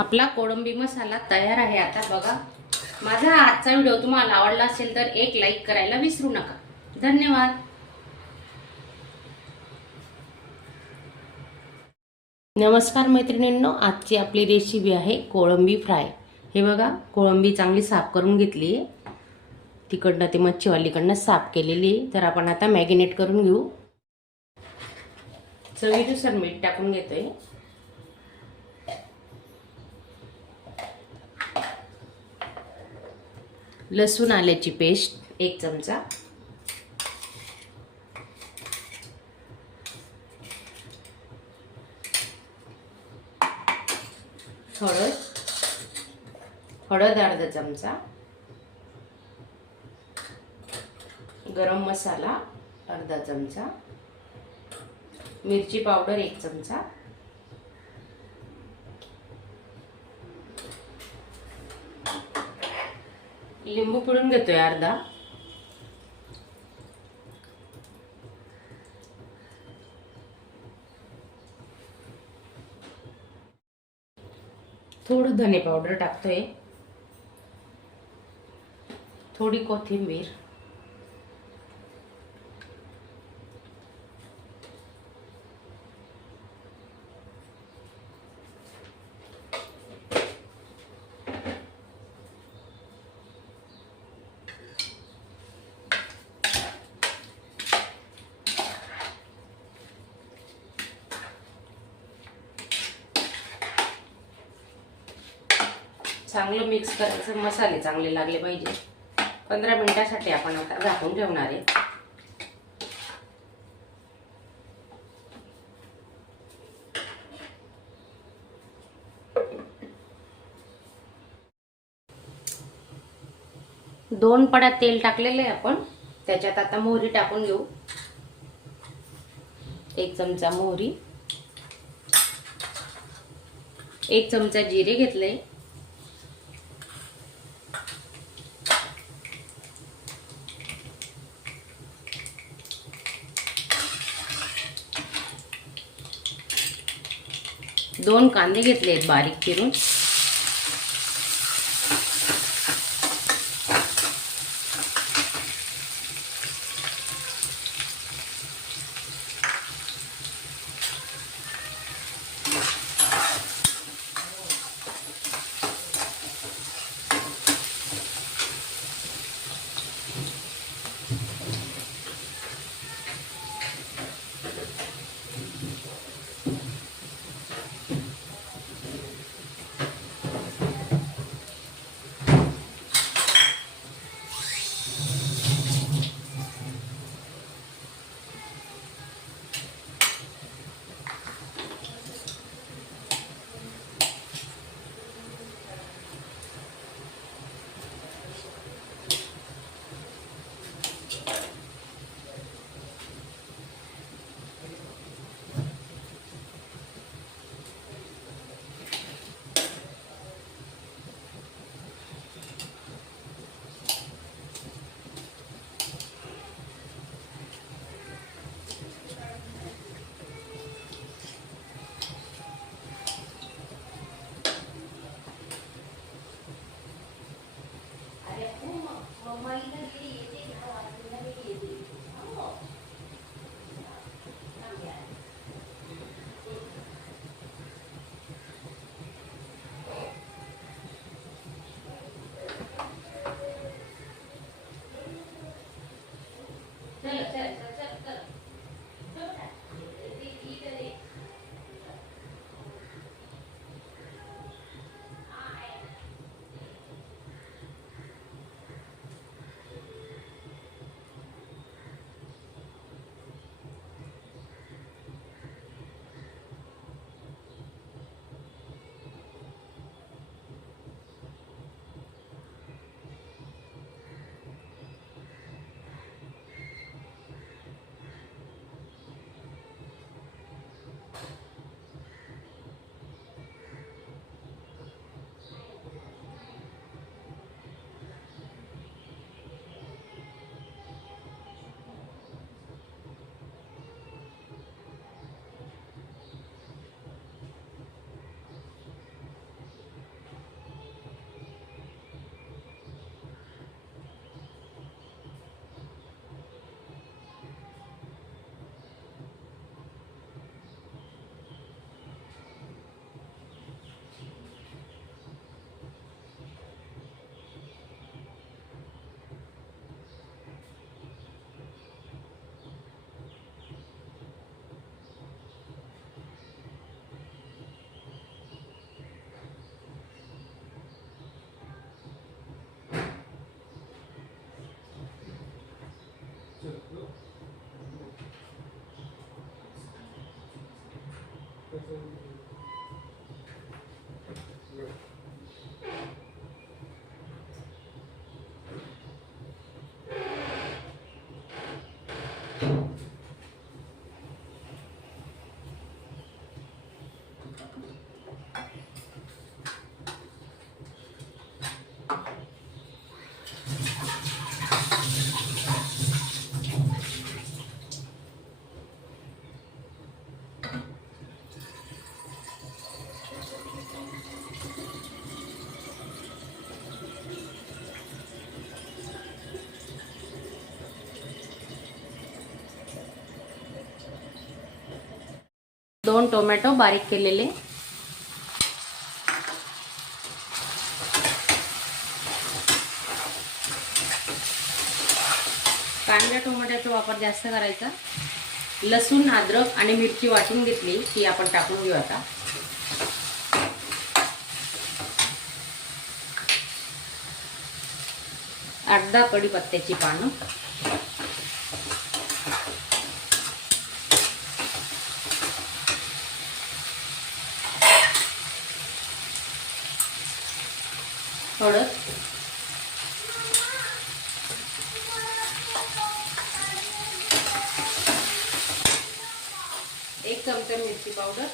आपला कोळंबी मसाला तयार आहे। आता बघा, माझा आजचा व्हिडिओ तुम्हाला आवडला असेल तर एक लाईक करायला विसरू नका। धन्यवाद। नमस्कार मैत्रिणींनो, आजची आपली रेसिपी आहे कोळंबी फ्राय। हे बघा, कोळंबी चांगली साफ करून घेतली आहे, तिकडनं ते मच्छीवालीकडनं साफ केलेली। तर आपण आता मॅरिनेट करून घेऊ। चवीनुसार मीठ टाकून घेतोय। लसूण आल्याची पेस्ट 1 चमचा, हळद अर्धा चमचा, गरम मसाला अर्धा चमचा, मिरची पावडर 1 चमचा, लिंबू पिळून घेतोय अर्धा, थोडं धने पावडर टाकतोय, थोडी कोथिंबीर, चांगलं मिक्स करायचं। मसाले चांगले लागले पाहिजे। 15 मिनिटांसाठी आपण आता झाकून ठेवणार आहे। दोन पडा तेल टाकलेले आहे आपण, त्याच्यात आता मोहरी टाकून घेऊ। 1 चमचा मोहरी, 1 चमचा जिरे घेतले, 2 कांदे घेतले आहेत बारीक चिरून, दोन टोमॅटो बारीक केलेले, कांदा टोमॅटोचा वापर जास्त करायचा. लसूण, अद्रक आणि मिरची वाटून घेतली ती आपण टाकून घेऊ आता. अर्धा कढीपत्त्याची पानं, हळद, एक चमचा मिरची पावडर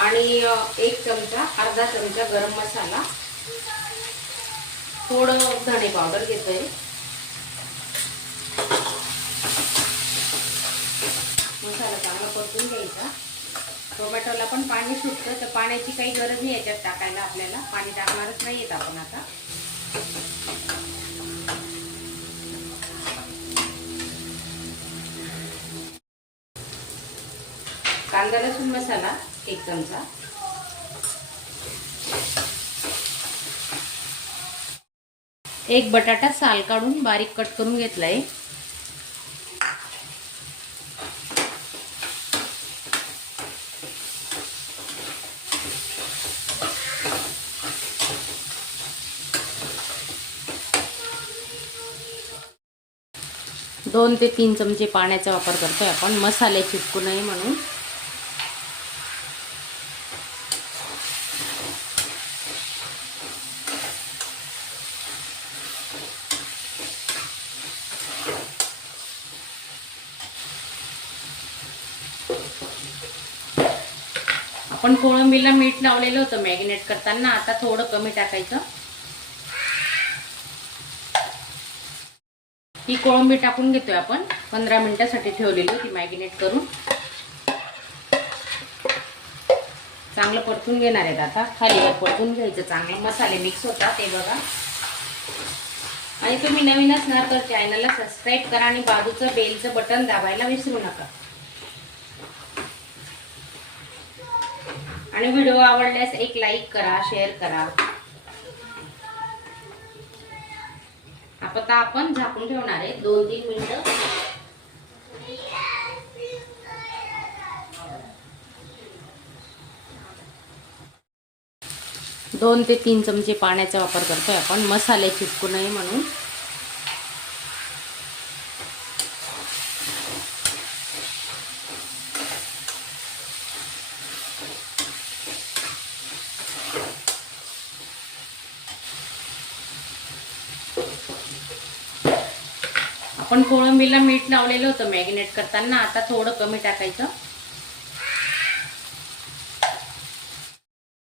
आणि अर्धा चमचा गरम मसाला, थोडं धणे पावडर घेतोय. मसाला चांगला परतून घ्यायचा. टोमॅटोला पण पाणी सुटतं, तर पाण्याची काही गरज नाही याच्यात टाकायला. आपल्याला पाणी टाकणारच नाही येत आपण आता. कांदा लसूण मसाला 1 चमचा, एक बटाटा साल काढून बारीक कट करून घेतलाय. दोन ते 3 चमचे पाण्याचा वापर करतोय आपण, मसाले चिपकू नये म्हणून. आपण कोळंबीला मीठ लावलेलं होतं मॅरिनेट करताना, आता थोडं कमी टाकायचं. ही कोळंबी टाकून घेतोय आपण. 15 मिनिटासाठी ठेवलेली होती मॅरिनेट करून. चांगलं परतून घेणार आहेत आता. खालीवर परतून घ्यायचं चांगले, मसाले मिक्स होतात ते बघा. आणि तुम्ही नवीन असणार तर चॅनलला सबस्क्राईब करा आणि बाजूचं बेलचं बटन दाबायला विसरू नका. आणि व्हिडिओ आवडल्यास एक लाईक करा, शेअर करा. आता आपण झाकून ठेवणार आहे 2-3 मिनिटं. दोन ते 3 चमचे पाण्याचा वापर करतोय आपण, मसाले चिपकू नये म्हणून. आपण कोळंबीला मीठ लावलेलं होतं मॅरिनेट करताना, आता थोडं कमी टाकायचं.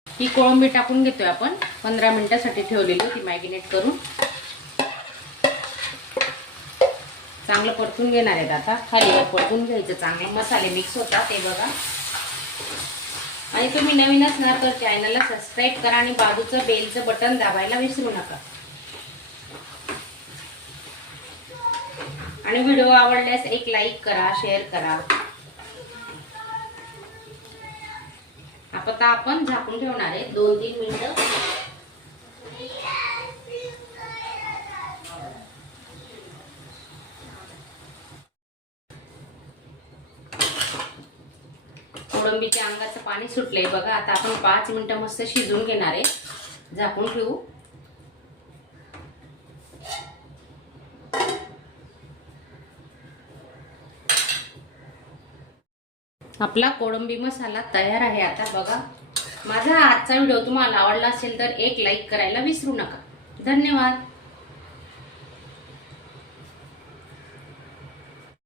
ही कोळंबी टाकून घेतोय आपण. 15 मिनिटासाठी ठेवलेली होती मॅरिनेट करून. चांगलं परतून घेणार आहेत आता. खालीवर परतून घ्यायचं चांगले, मसाले मिक्स होतात ते बघा. आणि तुम्ही नवीन असणार तर चॅनलला सबस्क्राईब करा आणि बाजूचं बेलचं बटन दाबायला विसरू नका. आणि व्हिडिओ आवडल्यास एक लाईक करा, शेअर करा. आता आपण झाकून ठेवणार आहे 2-3 मिनिटं. कोळंबीच्या अंगाचं पाणी सुटलंय बघा. आता आपण 5 मिनिटं मस्त शिजवून घेणार आहे. झाकून ठेवू. आपला कोळंबी मसाला तयार आहे आता बघा. माझा आजचा व्हिडिओ तुम्हाला आवडला असेल तर एक लाईक करायला विसरू नका. धन्यवाद.